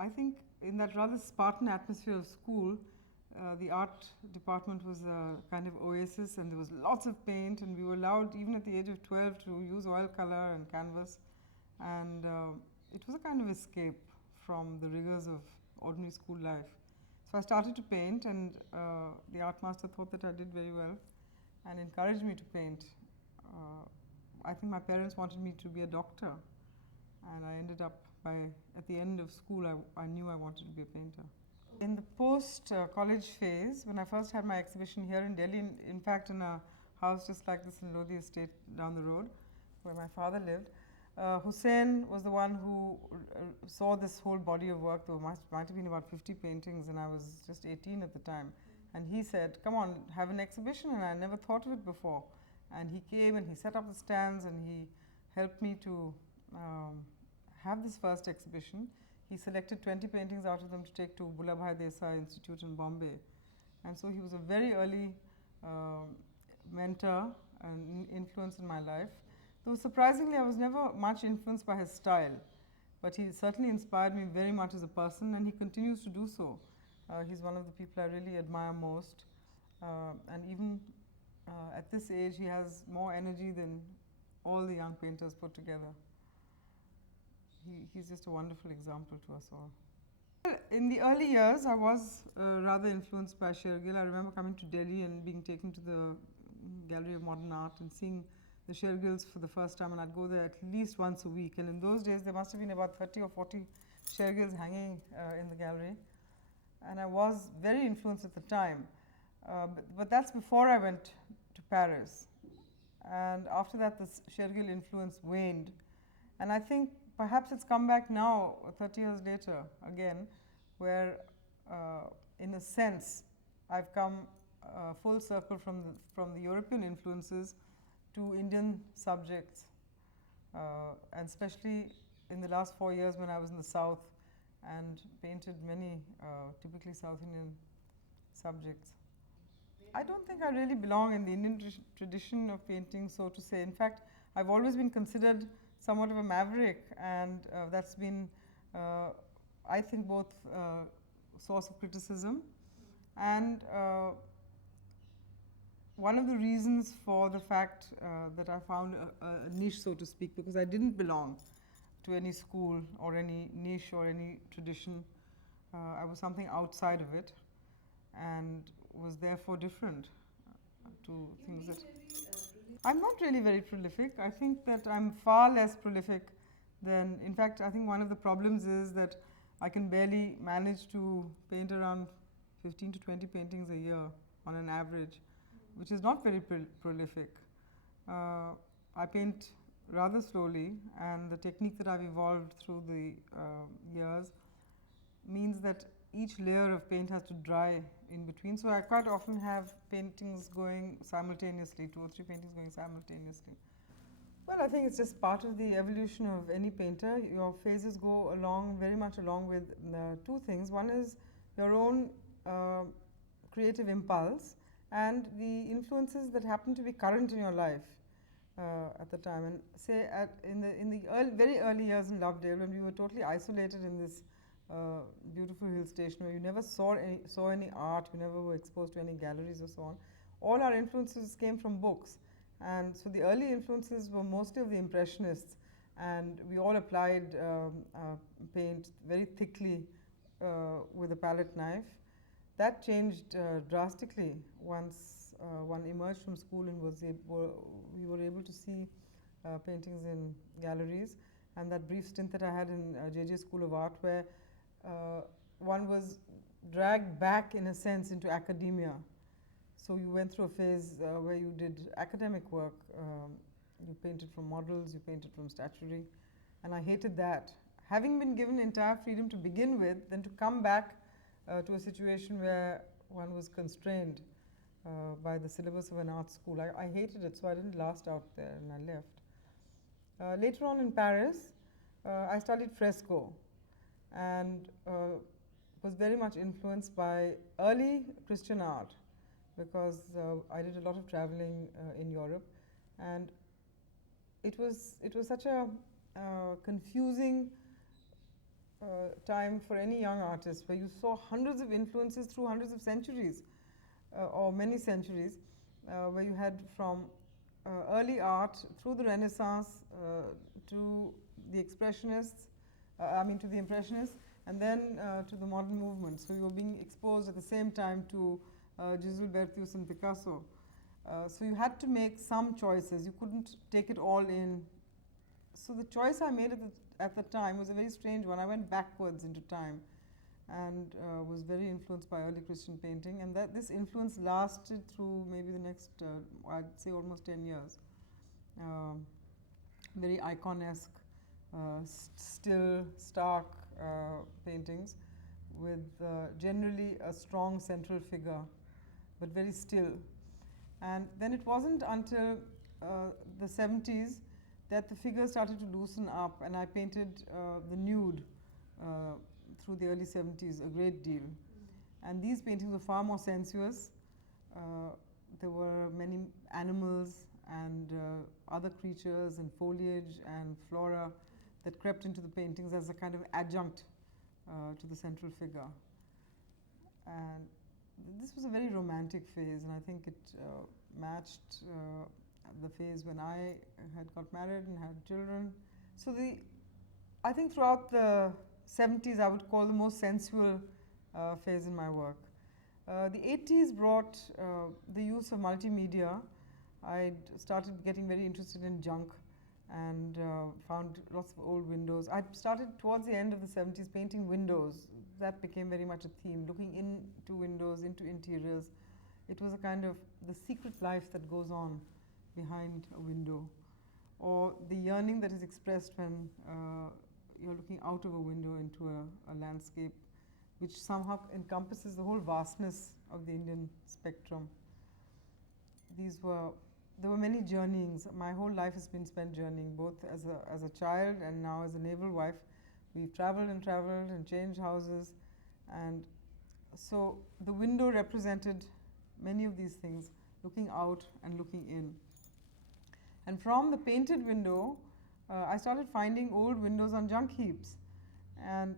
I think in that rather Spartan atmosphere of school, the art department was a kind of oasis, and there was lots of paint, and we were allowed, even at the age of 12, to use oil color and canvas, and it was a kind of escape from the rigors of ordinary school life. So I started to paint, and the art master thought that I did very well and encouraged me to paint. I think my parents wanted me to be a doctor, and I ended up at the end of school, I knew I wanted to be a painter. In the post-college phase, when I first had my exhibition here in Delhi, in fact in a house just like this in Lodi Estate down the road, where my father lived, Hussein was the one who saw this whole body of work. There might have been about 50 paintings, and I was just 18 at the time. And he said, "Come on, have an exhibition," and I never thought of it before. And he came and he set up the stands, and he helped me to have this first exhibition. He selected 20 paintings out of them to take to Vallabhbhai Desai Institute in Bombay. And so he was a very early mentor and influence in my life. Though surprisingly, I was never much influenced by his style, but he certainly inspired me very much as a person, and he continues to do so. He's one of the people I really admire most, and even at this age, he has more energy than all the young painters put together. He's just a wonderful example to us all. In the early years, I was rather influenced by Shergill. I remember coming to Delhi and being taken to the Gallery of Modern Art and seeing the Shergills for the first time, and I'd go there at least once a week. And in those days, there must have been about 30 or 40 Shergills hanging in the gallery. And I was very influenced at the time. But that's before I went to Paris. And after that, the Shergill influence waned. And I think perhaps it's come back now, 30 years later, again, where in a sense, I've come full circle from the European influences to Indian subjects, and especially in the last 4 years when I was in the South and painted many typically South Indian subjects. I don't think I really belong in the Indian tradition of painting, so to say. In fact, I've always been considered somewhat of a maverick, and that's been, I think, both source of criticism and one of the reasons for the fact that I found a niche, so to speak, because I didn't belong to any school or any niche or any tradition. I was something outside of it and was therefore different to things that... I'm not really very prolific. I think that I'm far less prolific than... In fact, I think one of the problems is that I can barely manage to paint around 15 to 20 paintings a year on an average, which is not very prolific. I paint rather slowly, and the technique that I've evolved through the years means that each layer of paint has to dry in between. So I quite often have paintings going simultaneously, 2 or 3 paintings going simultaneously. Well, I think it's just part of the evolution of any painter. Your phases go along, very much along with 2 things. One is your own creative impulse and the influences that happen to be current in your life at the time. And say in the very early years in Lovedale, when we were totally isolated in this beautiful hill station where you never saw any art, you never were exposed to any galleries or so on, all our influences came from books. And so the early influences were mostly of the Impressionists, and we all applied paint very thickly with a palette knife. That changed drastically once one emerged from school and we were able to see paintings in galleries. And that brief stint that I had in JJ School of Art, where one was dragged back in a sense into academia. So you went through a phase where you did academic work. You painted from models, you painted from statuary, and I hated that. Having been given entire freedom to begin with, then to come back to a situation where one was constrained by the syllabus of an art school. I hated it, so I didn't last out there and I left. Later on in Paris, I studied fresco and was very much influenced by early Christian art, because I did a lot of traveling in Europe, and it was such a confusing time for any young artist, where you saw hundreds of influences through hundreds of centuries, or many centuries, where you had from early art through the Renaissance to the Expressionists, to the Impressionists, and then to the modern movement. So you were being exposed at the same time to Gilles and Picasso. So you had to make some choices. You couldn't take it all in. So the choice I made at the time was a very strange one. I went backwards into time and was very influenced by early Christian painting, and that this influence lasted through maybe the next, I'd say almost 10 years. Very iconesque, still, stark paintings with generally a strong central figure, but very still. And then it wasn't until the 70s that the figures started to loosen up, and I painted the nude through the early 70s a great deal. And these paintings were far more sensuous. There were many animals and other creatures and foliage and flora that crept into the paintings as a kind of adjunct to the central figure. And this was a very romantic phase, and I think it matched the phase when I had got married and had children. So I think throughout the 70s I would call the most sensual phase in my work. The 80s brought the use of multimedia. I started getting very interested in junk and found lots of old windows. I started towards the end of the 70s painting windows. That became very much a theme, looking into windows, into interiors. It was a kind of the secret life that goes on behind a window, or the yearning that is expressed when you're looking out of a window into a landscape, which somehow encompasses the whole vastness of the Indian spectrum. There were many journeyings. My whole life has been spent journeying, both as a child and now as a naval wife. We've traveled and changed houses, and so the window represented many of these things, looking out and looking in. And from the painted window, I started finding old windows on junk heaps, and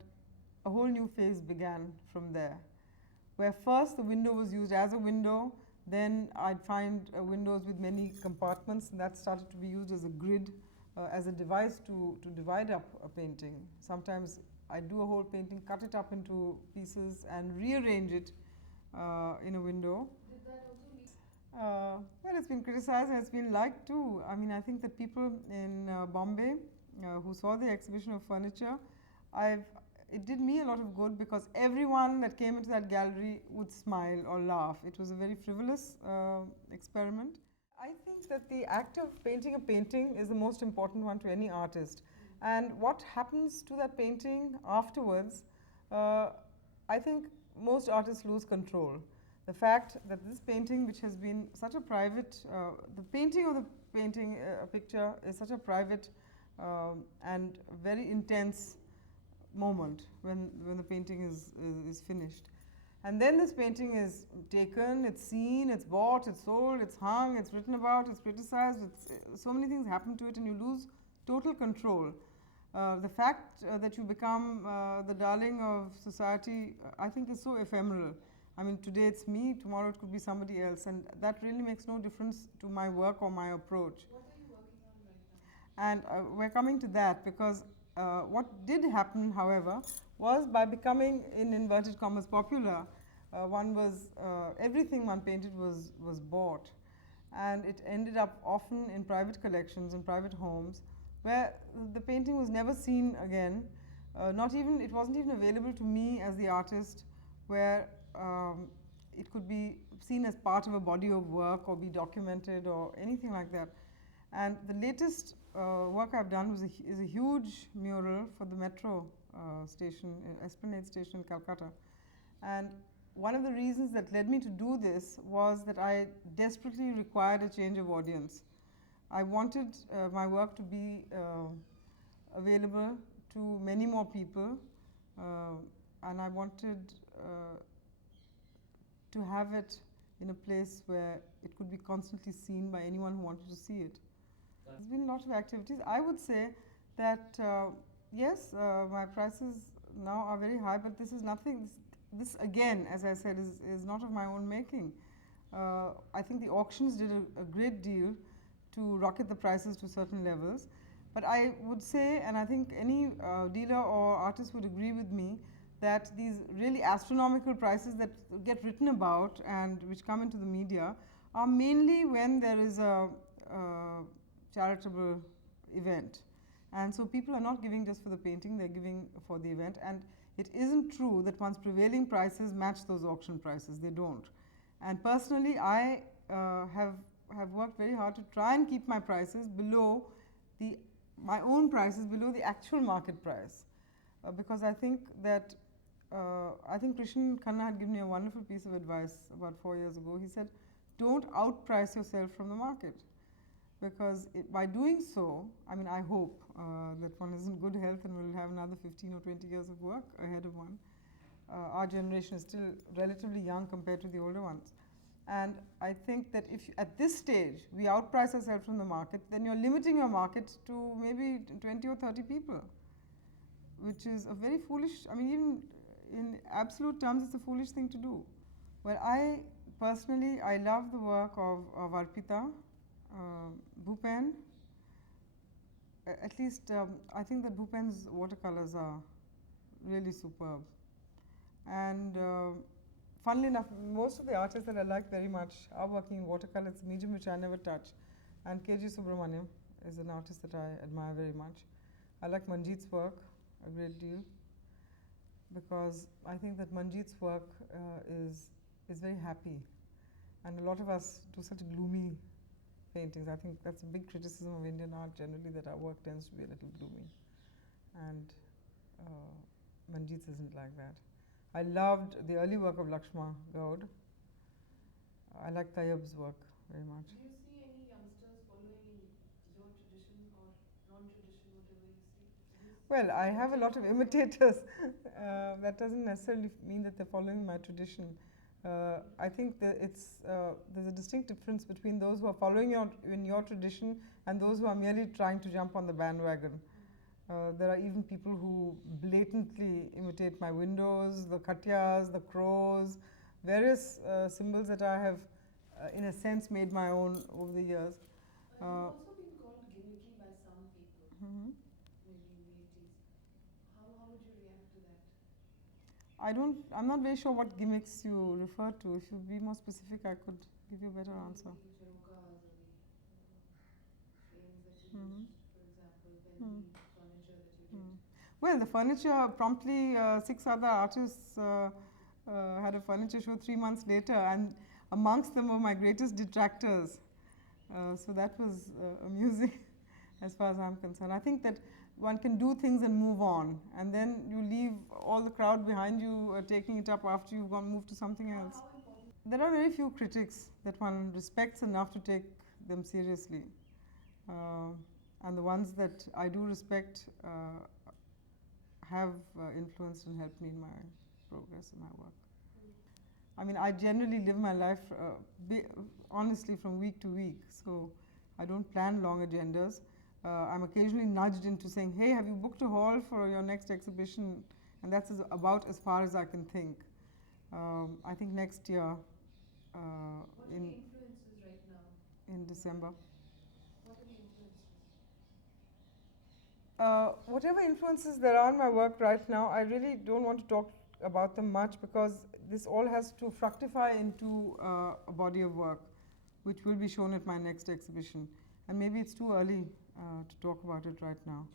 a whole new phase began from there, where first the window was used as a window, then I'd find windows with many compartments, and that started to be used as a grid, as a device to divide up a painting. Sometimes I'd do a whole painting, cut it up into pieces and rearrange it in a window. Did that also lead? Well, it's been criticized and it's been liked too. I mean, I think that people in Bombay who saw the exhibition of furniture, it did me a lot of good, because everyone that came into that gallery would smile or laugh. It was a very frivolous experiment. I think that the act of painting a painting is the most important one to any artist. And what happens to that painting afterwards, I think most artists lose control. The fact that this painting, which has been such a private, the painting of the painting, a picture, is such a private and very intense moment when the painting is finished. And then this painting is taken, it's seen, it's bought, it's sold, it's hung, it's written about, it's criticized, so many things happen to it, and you lose total control. The fact that you become the darling of society, I think, is so ephemeral. I mean, today it's me, tomorrow it could be somebody else, and that really makes no difference to my work or my approach. What are you working on right now? And we're coming to that, because what did happen, however, was by becoming, in inverted commas, popular, everything one painted was bought, and it ended up often in private collections and private homes, where the painting was never seen again. It wasn't even available to me as the artist, where it could be seen as part of a body of work or be documented or anything like that. And the latest work I've done is a huge mural for the metro station, Esplanade Station in Calcutta. And one of the reasons that led me to do this was that I desperately required a change of audience. I wanted my work to be available to many more people, and I wanted to have it in a place where it could be constantly seen by anyone who wanted to see it. There's been a lot of activities. I would say that, yes, my prices now are very high, but this is nothing. This again, as I said, is not of my own making. I think the auctions did a great deal to rocket the prices to certain levels. But I would say, and I think any dealer or artist would agree with me, that these really astronomical prices that get written about and which come into the media are mainly when there is a charitable event. And so people are not giving just for the painting, they're giving for the event. And it isn't true that one's prevailing prices match those auction prices. They don't. And personally, I have worked very hard to try and keep my prices below my own prices below the actual market price. Because I think that, I think Krishan Khanna had given me a wonderful piece of advice about 4 years ago. He said, don't outprice yourself from the market. Because by doing so, I mean, I hope that one is in good health and will have another 15 or 20 years of work ahead of one. Our generation is still relatively young compared to the older ones. And I think that if at this stage we outprice ourselves from the market, then you're limiting your market to maybe 20 or 30 people, which is a very foolish, I mean, even in absolute terms, it's a foolish thing to do. Well, I personally, I love the work of Arpita, Bhupen. At least I think that Bhupen's watercolors are really superb. And funnily enough, most of the artists that I like very much are working in watercolor. It's a medium which I never touch. And K.G. Subramaniam is an artist that I admire very much. I like Manjeet's work a great deal because I think that Manjeet's work is very happy. And a lot of us do such gloomy paintings. I think that's a big criticism of Indian art generally, that our work tends to be a little gloomy. And Manjeet's isn't like that. I loved the early work of Lakshma Gaud. I like Tayyab's work very much. Do you see any youngsters following your tradition or non-tradition, whatever you see? Well, I have a lot of imitators. That doesn't necessarily mean that they're following my tradition. I think that there's a distinct difference between those who are following your tradition and those who are merely trying to jump on the bandwagon. There are even people who blatantly imitate my windows, the katyas, the crows, various symbols that I have, in a sense, made my own over the years. You've also been called gimmicky by some people, maybe in the 80s. How would you react to that? I'm not very sure what gimmicks you refer to. If you'd be more specific, I could give you a better answer. The charokas or the frames that you used, for example, then the furniture that you did. Well, the furniture, promptly 6 other artists had a furniture show 3 months later, and amongst them were my greatest detractors. So that was amusing as far as I'm concerned. I think that one can do things and move on, and then you leave all the crowd behind you taking it up after you've moved to something else. There are very few critics that one respects enough to take them seriously. And the ones that I do respect have influenced and helped me in my progress in my work. I mean, I generally live my life honestly from week to week, so I don't plan long agendas. I'm occasionally nudged into saying, hey, have you booked a hall for your next exhibition? And that's about as far as I can think. I think next year, What are the influences right now? in December. What are the influences? Whatever influences there are on my work right now, I really don't want to talk about them much because this all has to fructify into a body of work which will be shown at my next exhibition. And maybe it's too early to talk about it right now.